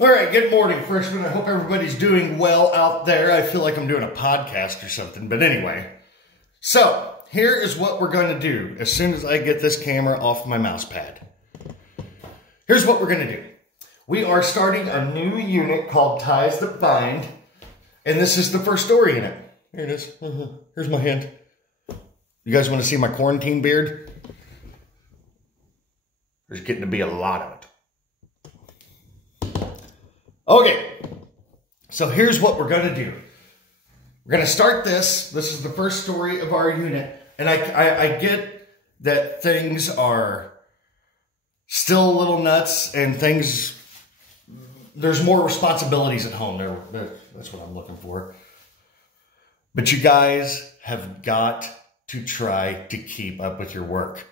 All right, good morning, freshmen. I hope everybody's doing well out there. I feel like I'm doing a podcast or something, but anyway. So, here is what we're going to do as soon as I get this camera off my mouse pad. Here's what we're going to do. We are starting a new unit called Ties That Bind, and this is the first story in it. Here it is. Here's my hand. You guys want to see my quarantine beard? There's getting to be a lot of it. Okay, so here's what we're going to do. We're going to start this. This is the first story of our unit. And I get that things are still a little nuts and things, there's more responsibilities at home. That's what I'm looking for. But you guys have got to try to keep up with your work.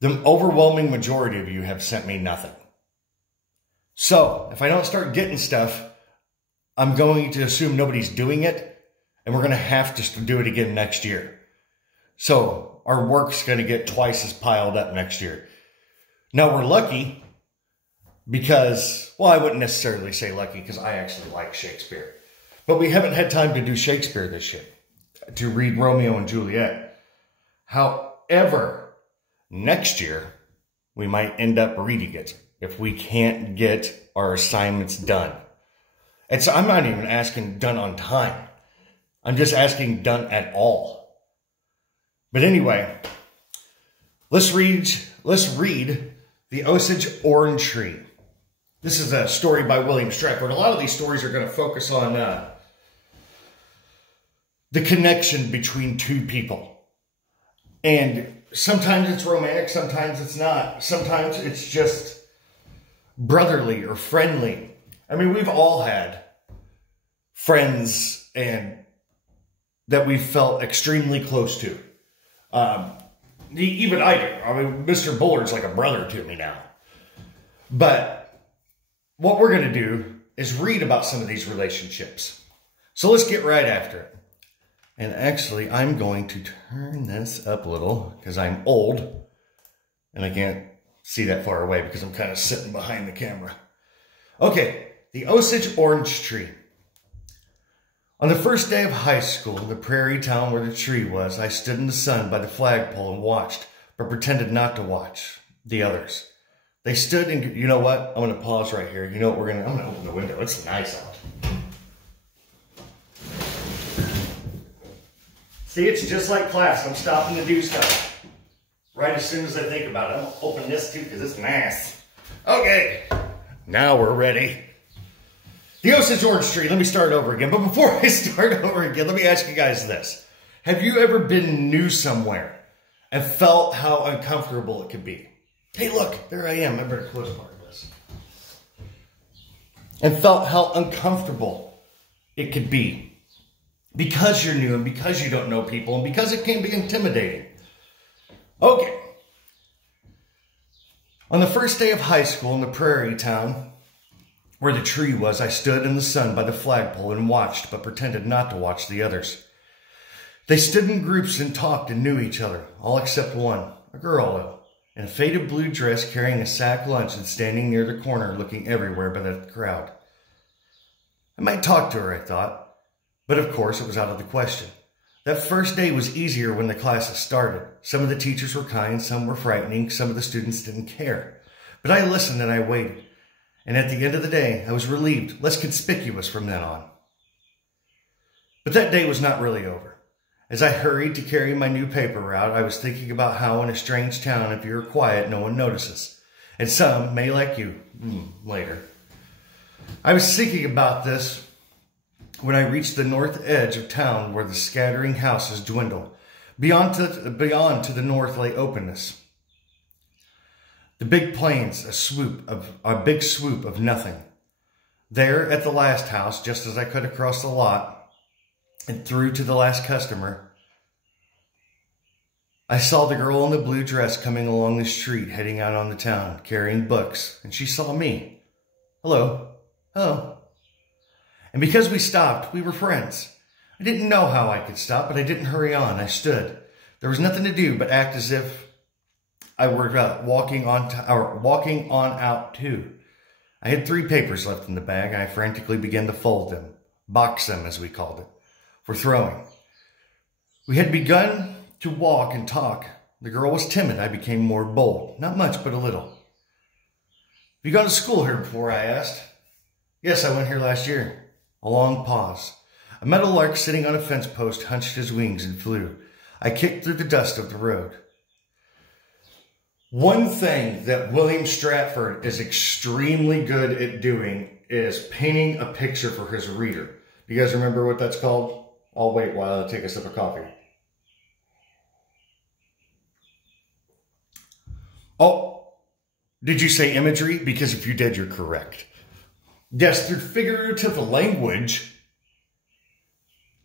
The overwhelming majority of you have sent me nothing. So, if I don't start getting stuff, I'm going to assume nobody's doing it, and we're going to have to do it again next year. So, our work's going to get twice as piled up next year. Now, we're lucky because, well, I wouldn't necessarily say lucky because I actually like Shakespeare. But we haven't had time to do Shakespeare this year, to read Romeo and Juliet. However, next year, we might end up reading it if we can't get our assignments done. And so I'm not even asking done on time. I'm just asking done at all. But anyway, let's read The Osage Orange Tree. This is a story by William Stratford. A lot of these stories are going to focus on the connection between two people. And sometimes it's romantic, sometimes it's not. Sometimes it's just brotherly or friendly. I mean, we've all had friends and that we felt extremely close to. Even I do. I mean, Mr. Bullard's like a brother to me now. But what we're going to do is read about some of these relationships. So let's get right after it. And actually, I'm going to turn this up a little because I'm old and I can't see that far away because I'm kind of sitting behind the camera. Okay, the Osage Orange Tree. On the first day of high school, in the prairie town where the tree was, I stood in the sun by the flagpole and watched, but pretended not to watch the others. They stood and, you know what? I'm going to pause right here. You know what I'm going to open the window. It's nice out. See, it's just like class. I'm stopping to do stuff right as soon as I think about it. I'm going to open this too because it's nice. Okay, now we're ready. The Osage Orange Tree. Let me start over again. But before I start over again, let me ask you guys this. Have you ever been new somewhere and felt how uncomfortable it could be? Hey, look, there I am. I better close part of this. And felt how uncomfortable it could be. Because you're new and because you don't know people and because it can be intimidating. Okay. On the first day of high school in the prairie town where the tree was, I stood in the sun by the flagpole and watched, but pretended not to watch the others. They stood in groups and talked and knew each other, all except one, a girl though, in a faded blue dress carrying a sack lunch and standing near the corner looking everywhere but at the crowd. I might talk to her, I thought. But of course, it was out of the question. That first day was easier when the classes started. Some of the teachers were kind, some were frightening, some of the students didn't care. But I listened and I waited. And at the end of the day, I was relieved, less conspicuous from then on. But that day was not really over. As I hurried to carry my new paper route, I was thinking about how in a strange town, if you're quiet, no one notices. And some may like you later. I was thinking about this when I reached the north edge of town where the scattering houses dwindle. Beyond to the north lay openness. The big plains, a big swoop of nothing. There at the last house, just as I cut across the lot and through to the last customer, I saw the girl in the blue dress coming along the street, heading out on the town, carrying books, and she saw me. Hello. Hello. And because we stopped, we were friends. I didn't know how I could stop, but I didn't hurry on. I stood. There was nothing to do but act as if I were walking on out too. I had 3 papers left in the bag, and I frantically began to fold them, box them as we called it, for throwing. We had begun to walk and talk. The girl was timid. I became more bold. Not much, but a little. Have you gone to school here before? I asked. Yes, I went here last year. A long pause. A meadowlark sitting on a fence post hunched his wings and flew. I kicked through the dust of the road. One thing that William Stratford is extremely good at doing is painting a picture for his reader. Do you guys remember what that's called? I'll wait while I take a sip of coffee. Oh, did you say imagery? Because if you did, you're correct. Yes, through figurative language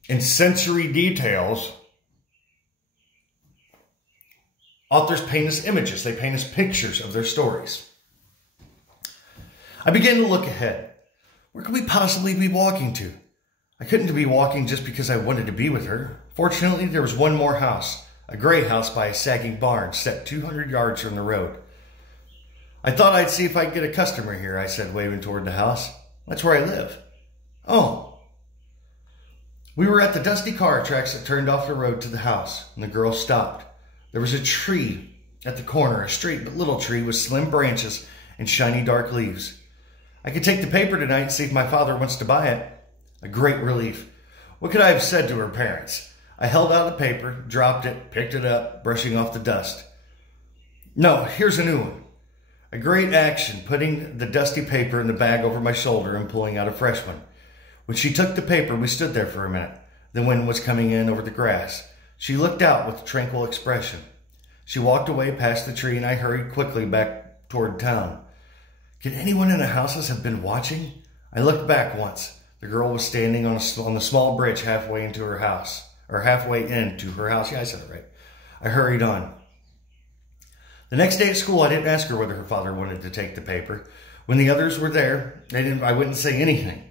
and sensory details, authors paint us images. They paint us pictures of their stories. I began to look ahead. Where could we possibly be walking to? I couldn't be walking just because I wanted to be with her. Fortunately, there was one more house, a gray house by a sagging barn set 200 yards from the road. I thought I'd see if I could get a customer here, I said, waving toward the house. That's where I live. Oh. We were at the dusty car tracks that turned off the road to the house, and the girl stopped. There was a tree at the corner, a straight but little tree with slim branches and shiny dark leaves. I could take the paper tonight and see if my father wants to buy it. A great relief. What could I have said to her parents? I held out the paper, dropped it, picked it up, brushing off the dust. No, here's a new one. A great action, putting the dusty paper in the bag over my shoulder and pulling out a Freshman. When she took the paper, we stood there for a minute. The wind was coming in over the grass. She looked out with a tranquil expression. She walked away past the tree, and I hurried quickly back toward town. Could anyone in the houses have been watching? I looked back once. The girl was standing on the small bridge halfway into her house. Or halfway into her house. Yeah, I said it right. I hurried on. The next day at school, I didn't ask her whether her father wanted to take the paper. When the others were there, I wouldn't say anything.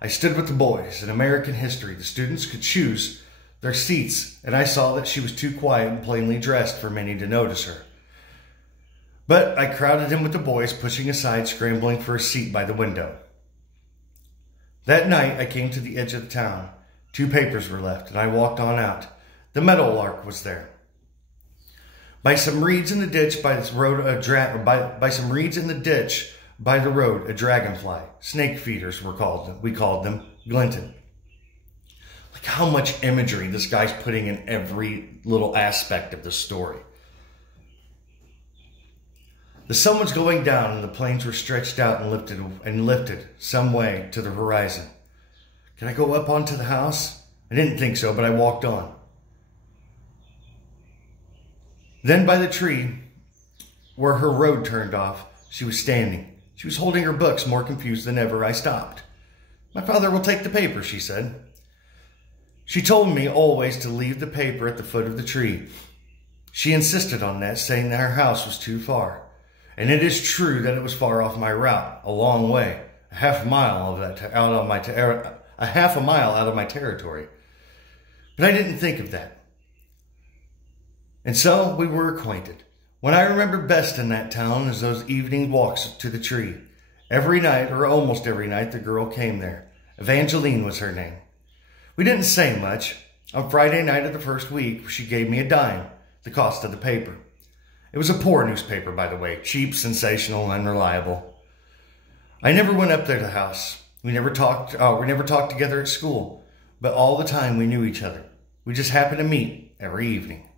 I stood with the boys. In American history, the students could choose their seats, and I saw that she was too quiet and plainly dressed for many to notice her. But I crowded in with the boys, pushing aside, scrambling for a seat by the window. That night, I came to the edge of the town. 2 papers were left, and I walked on out. The meadowlark was there. By some reeds in the ditch by the road, a dragonfly, snake feeders we called them, glinted. Like how much imagery this guy's putting in every little aspect of the story. The sun was going down, and the plains were stretched out and lifted some way to the horizon. Can I go up onto the house? I didn't think so, but I walked on. Then by the tree, where her road turned off, she was standing. She was holding her books, more confused than ever. I stopped. My father will take the paper, she said. She told me always to leave the paper at the foot of the tree. She insisted on that, saying that her house was too far. And it is true that it was far off my route, a long way, a half a mile out of my territory. But I didn't think of that. And so we were acquainted. What I remember best in that town is those evening walks to the tree. Every night, or almost every night, the girl came there. Evangeline was her name. We didn't say much. On Friday night of the first week, she gave me a dime, the cost of the paper. It was a poor newspaper, by the way, cheap, sensational, unreliable. I never went up there to the house. We never talked together at school, but all the time we knew each other. We just happened to meet every evening.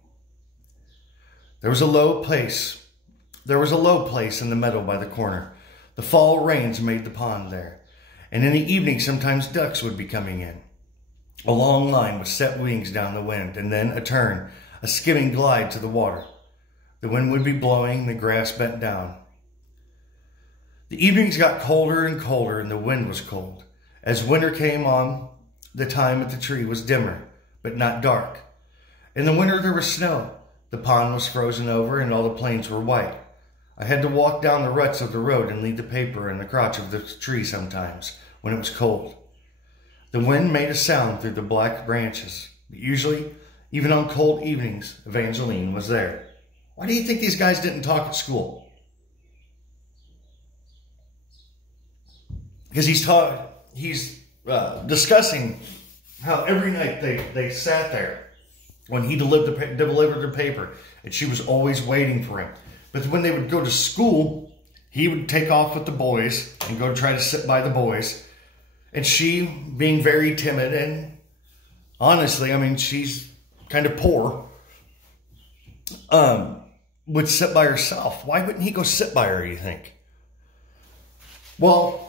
There was a low place in the meadow by the corner. The fall rains made the pond there, and in the evening sometimes ducks would be coming in. A long line with set wings down the wind, and then a turn, a skimming glide to the water. The wind would be blowing, the grass bent down. The evenings got colder and colder, and the wind was cold. As winter came on, the time at the tree was dimmer, but not dark. In the winter there was snow. The pond was frozen over, and all the plains were white. I had to walk down the ruts of the road and leave the paper in the crotch of the tree sometimes, when it was cold. The wind made a sound through the black branches, but usually, even on cold evenings, Evangeline was there. Why do you think these guys didn't talk at school? because he's discussing how every night they sat there when he delivered the paper, and she was always waiting for him. But when they would go to school, he would take off with the boys and go try to sit by the boys. And she, being very timid and honestly, I mean, she's kind of poor, would sit by herself. Why wouldn't he go sit by her, you think? Well,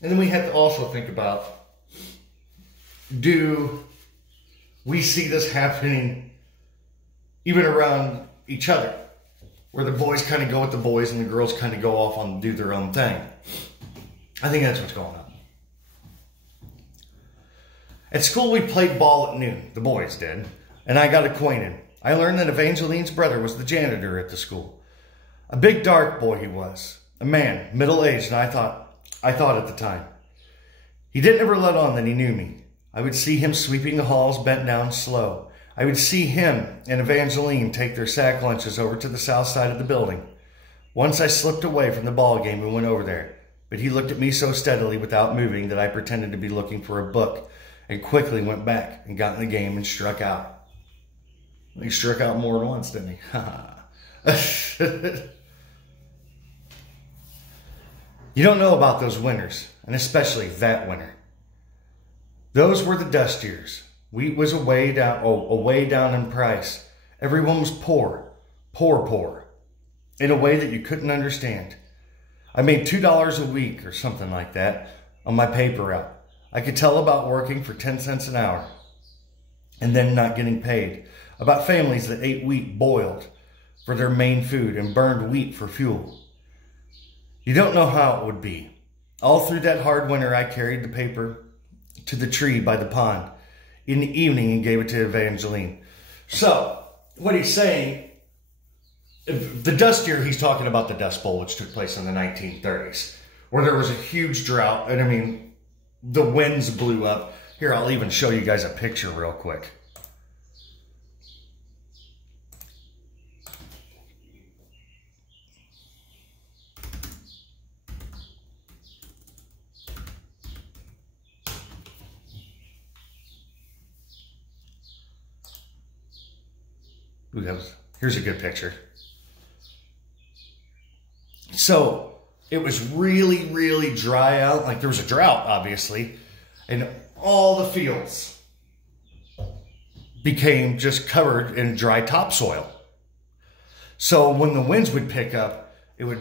and then we have to also think about, do we see this happening even around each other? Where the boys kind of go with the boys and the girls kind of go off and do their own thing. I think that's what's going on. At school, we played ball at noon. The boys did. And I got acquainted. I learned that Evangeline's brother was the janitor at the school. A big, dark boy he was. A man, middle-aged, and I thought at the time. He didn't ever let on that he knew me. I would see him sweeping the halls bent down slow. I would see him and Evangeline take their sack lunches over to the south side of the building. Once I slipped away from the ball game and went over there, but he looked at me so steadily without moving that I pretended to be looking for a book and quickly went back and got in the game and struck out. He struck out more than once, didn't he? You don't know about those winters, and especially that winter. Those were the dust years. Wheat was way down in price. Everyone was poor, in a way that you couldn't understand. I made $2 a week or something like that on my paper route. I could tell about working for 10 cents an hour and then not getting paid. About families that ate wheat boiled for their main food and burned wheat for fuel. You don't know how it would be. All through that hard winter, I carried the paper to the tree by the pond in the evening and gave it to Evangeline. So, what he's saying, the dust year, he's talking about the Dust Bowl, which took place in the 1930s, where there was a huge drought, and I mean, the winds blew up. Here, I'll even show you guys a picture real quick. Here's a good picture. So it was really, really dry out. Like there was a drought, obviously, and all the fields became just covered in dry topsoil. So when the winds would pick up, it would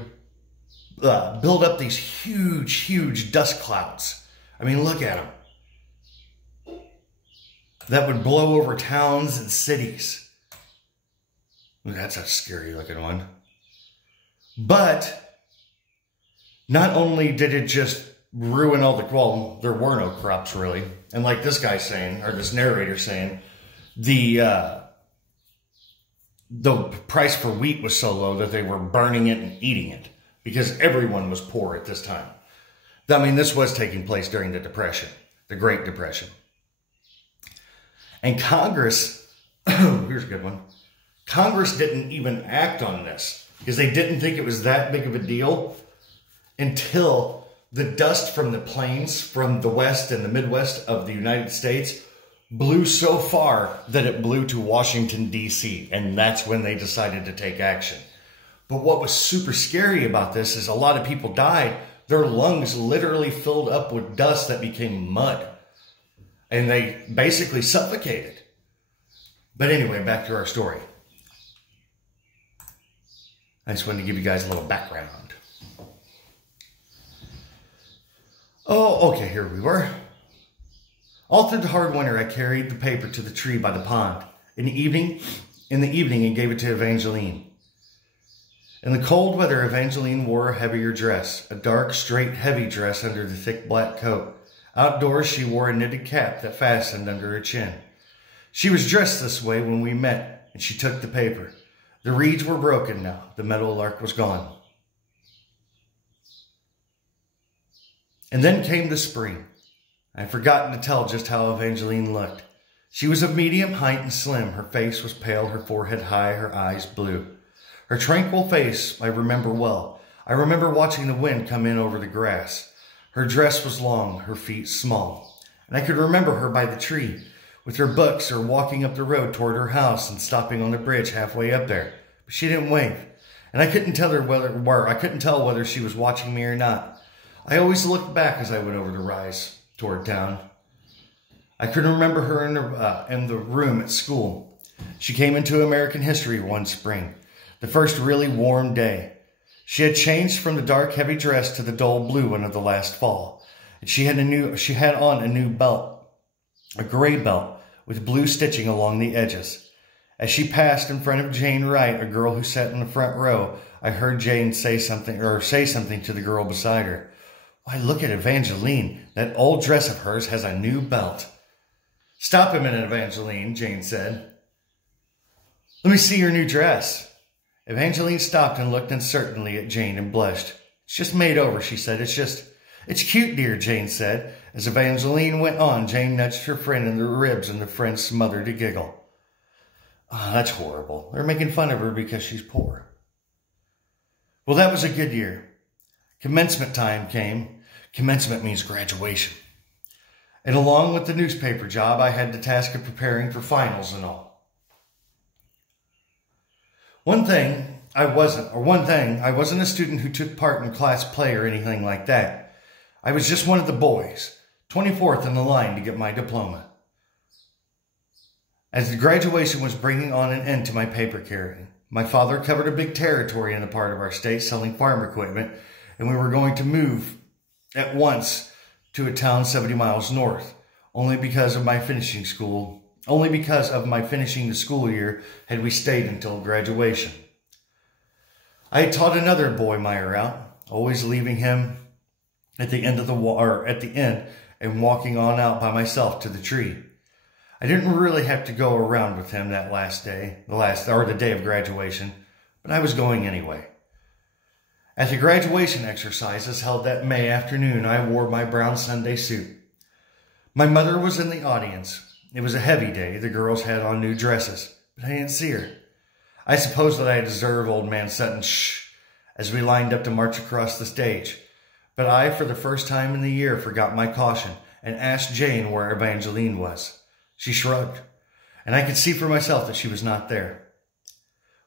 build up these huge, huge dust clouds. I mean, look at them. That would blow over towns and cities. That's a scary looking one. But not only did it just ruin all the, well, there were no crops really. And like this guy's saying, or this narrator saying, the price for wheat was so low that they were burning it and eating it because everyone was poor at this time. I mean, this was taking place during the Depression, the Great Depression. And Congress, here's a good one. Congress didn't even act on this because they didn't think it was that big of a deal until the dust from the plains from the west and the Midwest of the United States blew so far that it blew to Washington, D.C. And that's when they decided to take action. But what was super scary about this is a lot of people died. Their lungs literally filled up with dust that became mud. And they basically suffocated. But anyway, back to our story. I just wanted to give you guys a little background. Oh, okay, here we were. All through the hard winter, I carried the paper to the tree by the pond. In the evening, and gave it to Evangeline. In the cold weather, Evangeline wore a heavier dress, a dark, straight, heavy dress under the thick black coat. Outdoors, she wore a knitted cap that fastened under her chin. She was dressed this way when we met, and she took the paper. The reeds were broken now. The meadowlark was gone. And then came the spring. I had forgotten to tell just how Evangeline looked. She was of medium height and slim. Her face was pale, her forehead high, her eyes blue. Her tranquil face I remember well. I remember watching the wind come in over the grass. Her dress was long, her feet small, and I could remember her by the tree, with her books, or walking up the road toward her house and stopping on the bridge halfway up there. But she didn't wave, and I couldn't tell whether she was watching me or not. I always looked back as I went over the rise toward town. I could remember her in the room at school. She came into American history one spring, the first really warm day. She had changed from the dark, heavy dress to the dull blue one of the last fall. And she had on a new belt, a gray belt with blue stitching along the edges. As she passed in front of Jane Wright, a girl who sat in the front row, I heard Jane say something to the girl beside her. Why, look at Evangeline. That old dress of hers has a new belt. Stop a minute, Evangeline, Jane said. Let me see your new dress. Evangeline stopped and looked uncertainly at Jane and blushed. It's just made over, she said. It's cute, dear, Jane said. As Evangeline went on, Jane nudged her friend in the ribs and the friend smothered a giggle. Oh, that's horrible. They're making fun of her because she's poor. Well, that was a good year. Commencement time came. Commencement means graduation. And along with the newspaper job, I had the task of preparing for finals and all. One thing, I wasn't a student who took part in class play or anything like that. I was just one of the boys, 24th in the line to get my diploma. As the graduation was bringing on an end to my paper carrying, my father covered a big territory in a part of our state selling farm equipment, and we were going to move at once to a town 70 miles north, only because of my finishing the school year had we stayed until graduation. I had taught another boy Meyer out, always leaving him at the end and walking on out by myself to the tree. I didn't really have to go around with him that the day of graduation, but I was going anyway. At the graduation exercises held that May afternoon, I wore my brown Sunday suit. My mother was in the audience. It was a heavy day. The girls had on new dresses, but I didn't see her. I suppose that I deserve old man Sutton's shh as we lined up to march across the stage. But I, for the first time in the year, forgot my caution and asked Jane where Evangeline was. She shrugged, and I could see for myself that she was not there.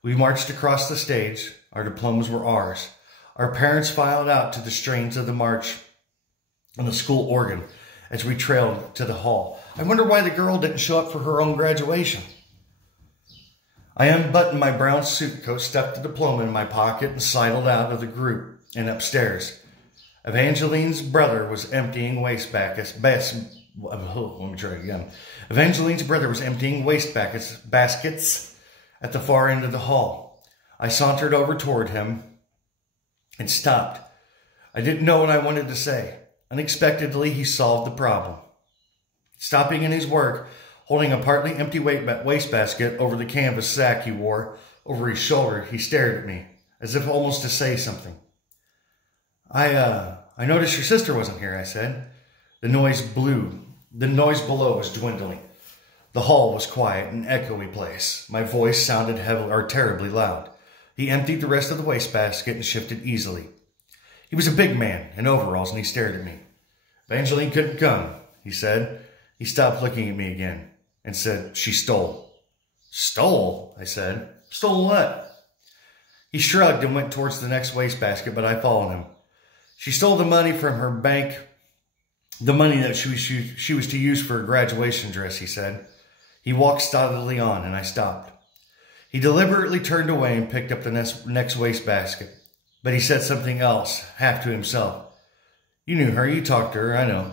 We marched across the stage. Our diplomas were ours. Our parents filed out to the strains of the march on the school organ as we trailed to the hall. I wonder why the girl didn't show up for her own graduation. I unbuttoned my brown suit coat, stuffed the diploma in my pocket, and sidled out of the group and upstairs. Evangeline's brother was emptying baskets at the far end of the hall. I sauntered over toward him and stopped. I didn't know what I wanted to say. Unexpectedly, he solved the problem. Stopping in his work, holding a partly empty wastebasket over the canvas sack he wore over his shoulder, he stared at me, as if almost to say something. I noticed your sister wasn't here, I said. The noise below was dwindling. The hall was quiet, an echoey place. My voice sounded terribly loud. He emptied the rest of the wastebasket and shifted easily. He was a big man in overalls, and he stared at me. Evangeline couldn't come, he said. He stopped looking at me again and said, she stole. Stole? I said. Stole what? He shrugged and went towards the next wastebasket, but I followed him. She stole the money from her bank, the money that she was to use for her graduation dress, he said. He walked stolidly on, and I stopped. He deliberately turned away and picked up the next wastebasket. But he said something else, half to himself. You knew her, you talked to her, I know.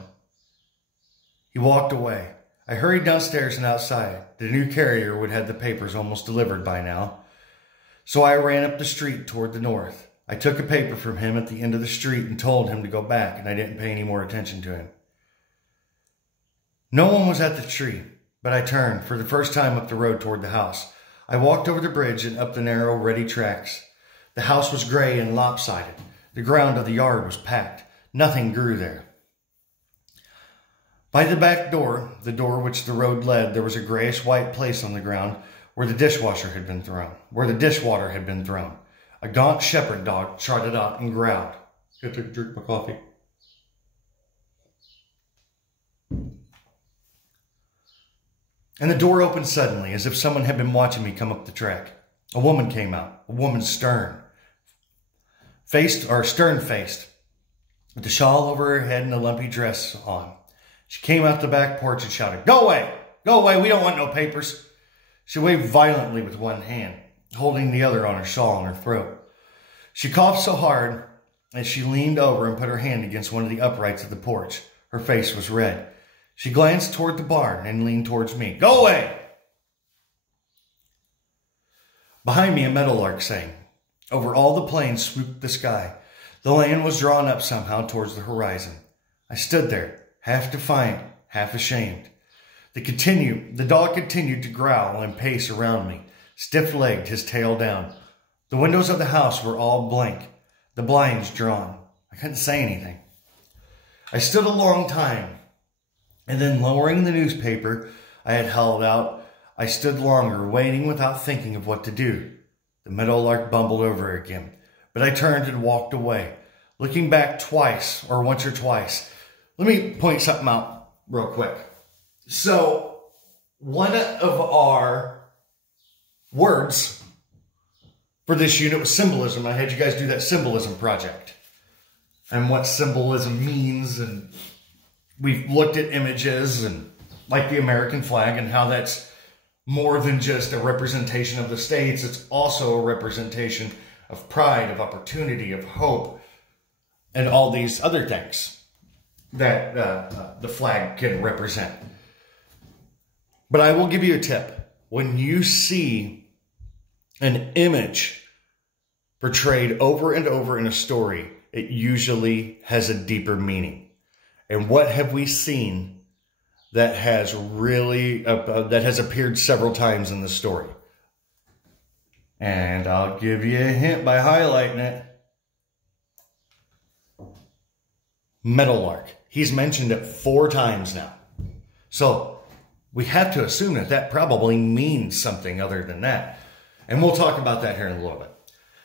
He walked away. I hurried downstairs and outside. The new carrier would have the papers almost delivered by now. So I ran up the street toward the north. I took a paper from him at the end of the street and told him to go back, and I didn't pay any more attention to him. No one was at the tree, but I turned for the first time up the road toward the house. I walked over the bridge and up the narrow, rutty tracks. The house was gray and lopsided. The ground of the yard was packed. Nothing grew there. By the back door, the door which the road led, there was a grayish-white place on the ground where the dishwater had been thrown. A gaunt shepherd dog trotted out and growled. Get to drink my coffee. And the door opened suddenly, as if someone had been watching me come up the track. A woman came out, a woman stern-faced, with the shawl over her head and a lumpy dress on. She came out the back porch and shouted, "Go away! Go away! We don't want no papers!" She waved violently with one hand, holding the other on her shawl and her throat. She coughed so hard as she leaned over and put her hand against one of the uprights of the porch. Her face was red. She glanced toward the barn and leaned towards me. "Go away!" Behind me, a meadowlark sang. Over all the plains swooped the sky. The land was drawn up somehow towards the horizon. I stood there, half defiant, half ashamed. The dog continued to growl and pace around me, stiff-legged, his tail down. The windows of the house were all blank, the blinds drawn. I couldn't say anything. I stood a long time, and then lowering the newspaper I had held out, I stood longer, waiting without thinking of what to do. The meadowlark bumbled over again, but I turned and walked away, looking back once or twice. Let me point something out real quick. So, one of our words for this unit was symbolism. I had you guys do that symbolism project and what symbolism means, and we've looked at images and like the American flag and how that's more than just a representation of the states. It's also a representation of pride, of opportunity, of hope, and all these other things that the flag can represent. But I will give you a tip. When you see an image portrayed over and over in a story, it usually has a deeper meaning. And what have we seen that has appeared several times in the story? And I'll give you a hint by highlighting it. Meadowlark. He's mentioned it 4 times now. So we have to assume that probably means something other than that. And we'll talk about that here in a little bit.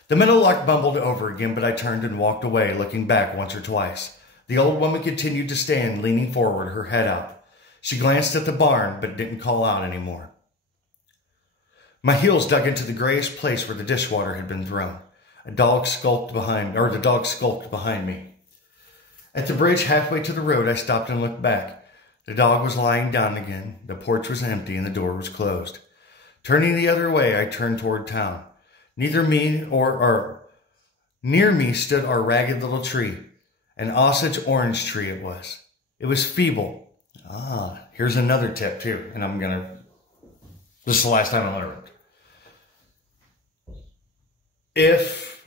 The meadowlark bumbled over again, but I turned and walked away, looking back once or twice. The old woman continued to stand, leaning forward, her head out. She glanced at the barn, but didn't call out anymore. My heels dug into the grayish place where the dishwater had been thrown. The dog skulked behind me. At the bridge halfway to the road, I stopped and looked back. The dog was lying down again. The porch was empty and the door was closed. Turning the other way, I turned toward town. Near me stood our ragged little tree. An Osage orange tree it was. It was feeble. Here's another tip too. And this is the last time I'm going to learn. If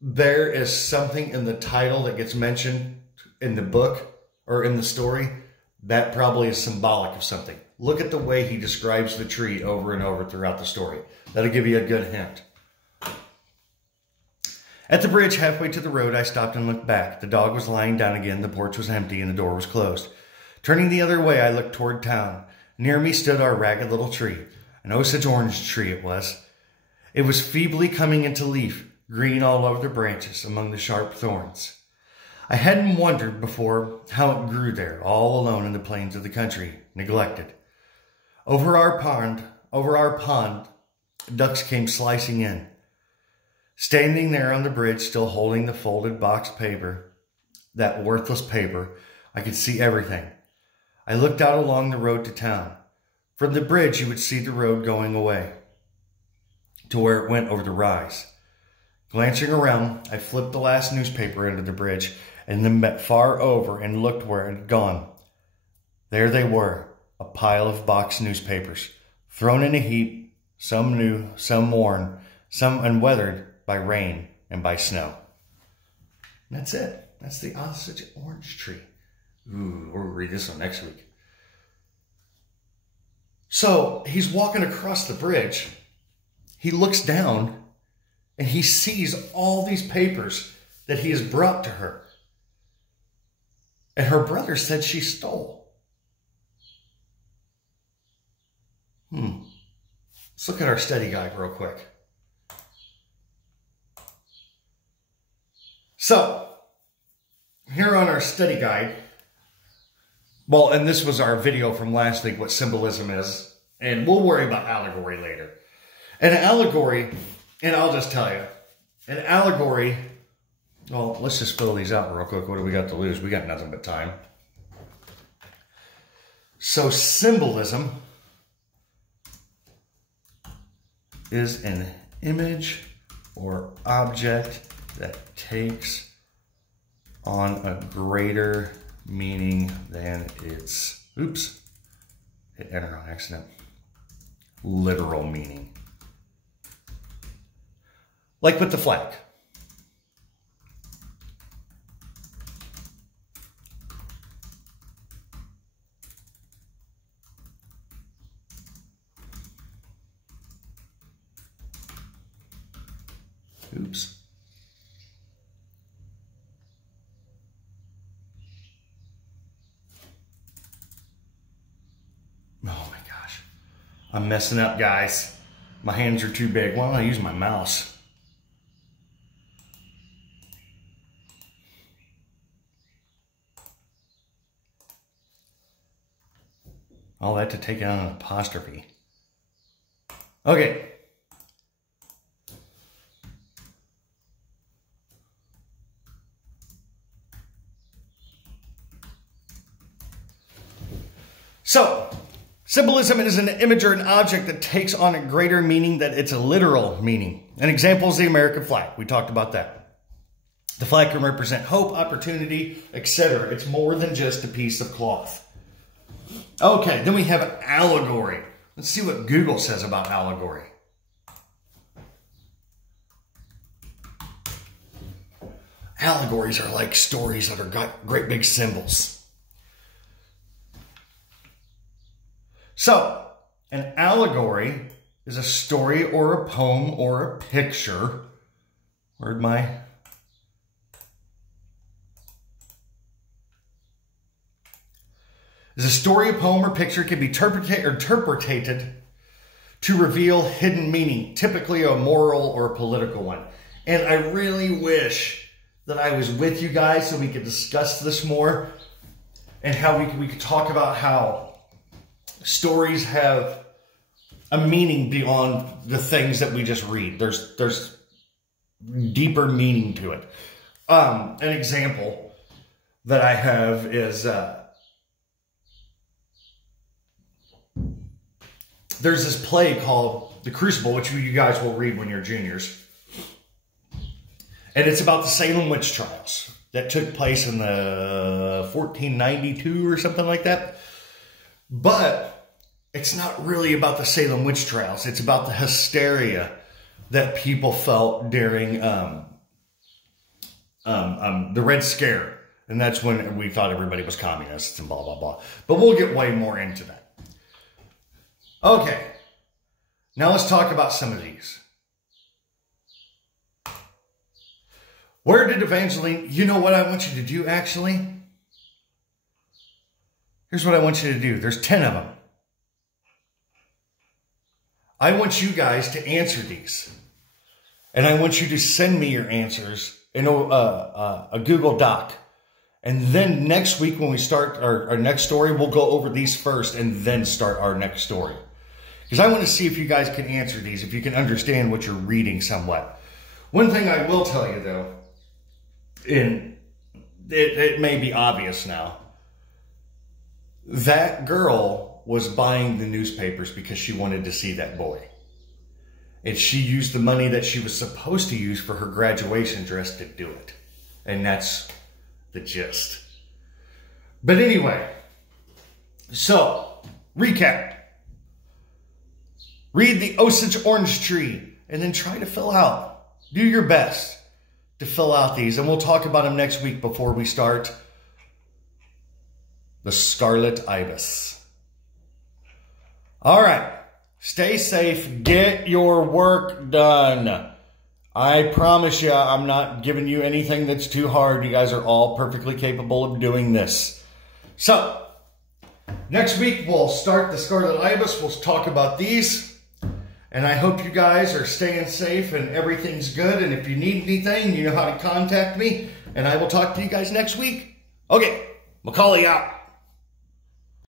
there is something in the title that gets mentioned in the book or in the story, that probably is symbolic of something. Look at the way he describes the tree over and over throughout the story. That'll give you a good hint. At the bridge halfway to the road, I stopped and looked back. The dog was lying down again. The porch was empty and the door was closed. Turning the other way, I looked toward town. Near me stood our ragged little tree. An Osage orange tree it was. It was feebly coming into leaf, green all over the branches among the sharp thorns. I hadn't wondered before how it grew there, all alone in the plains of the country, neglected. Over our pond, ducks came slicing in. Standing there on the bridge, still holding the folded box paper, that worthless paper, I could see everything. I looked out along the road to town. From the bridge, you would see the road going away to where it went over the rise. Glancing around, I flipped the last newspaper into the bridge and then bent far over and looked where it had gone. There they were, a pile of box newspapers, thrown in a heap, some new, some worn, some unweathered by rain and by snow. And that's it. That's the Osage orange tree. Ooh, we'll read this one next week. So he's walking across the bridge. He looks down and he sees all these papers that he has brought to her. And her brother said she stole. Let's look at our study guide real quick. So, here on our study guide, well, and this was our video from last week, what symbolism is. And we'll worry about allegory later. An allegory, and I'll just tell you, an allegory, well, let's just fill these out real quick. What do we got to lose? We got nothing but time. So symbolism is an image or object that takes on a greater meaning than its, oops, hit enter on accident, literal meaning. Like with the flag. Oops. Oh my gosh. I'm messing up, guys. My hands are too big. Why don't I use my mouse? All that to take out an apostrophe. Okay. So, symbolism is an image or an object that takes on a greater meaning than its literal meaning. An example is the American flag. We talked about that. The flag can represent hope, opportunity, etc. It's more than just a piece of cloth. Okay, then we have allegory. Let's see what Google says about allegory. Allegories are like stories that are got great big symbols. So, an allegory is a story or a poem or a picture. Where'd my... Is a story, a poem, or picture can be interpreted to reveal hidden meaning, typically a moral or a political one. And I really wish that I was with you guys so we could discuss this more and how we could talk about how stories have a meaning beyond the things that we just read. There's deeper meaning to it. An example that I have is... there's this play called The Crucible, which you guys will read when you're juniors. And it's about the Salem witch trials that took place in the 1492 or something like that. But it's not really about the Salem witch trials. It's about the hysteria that people felt during the Red Scare. And that's when we thought everybody was communists and blah, blah, blah. But we'll get way more into that. Okay, now let's talk about some of these. Where did Evangeline... You know what I want you to do, actually? Here's what I want you to do. There's 10 of them. I want you guys to answer these. And I want you to send me your answers in a Google Doc. And then next week when we start our next story, we'll go over these first and then start our next story. Because I want to see if you guys can answer these, if you can understand what you're reading somewhat. One thing I will tell you, though, and it may be obvious now, that girl was buying the newspapers because she wanted to see that boy. And she used the money that she was supposed to use for her graduation dress to do it. And that's the gist. But anyway, so, recap. Read the Osage orange tree and then try to fill out. Do your best to fill out these. And we'll talk about them next week before we start the Scarlet Ibis. All right. Stay safe. Get your work done. I promise you, I'm not giving you anything that's too hard. You guys are all perfectly capable of doing this. So, next week we'll start the Scarlet Ibis. We'll talk about these. And I hope you guys are staying safe and everything's good. And if you need anything, you know how to contact me. And I will talk to you guys next week. Okay, Macaulay out.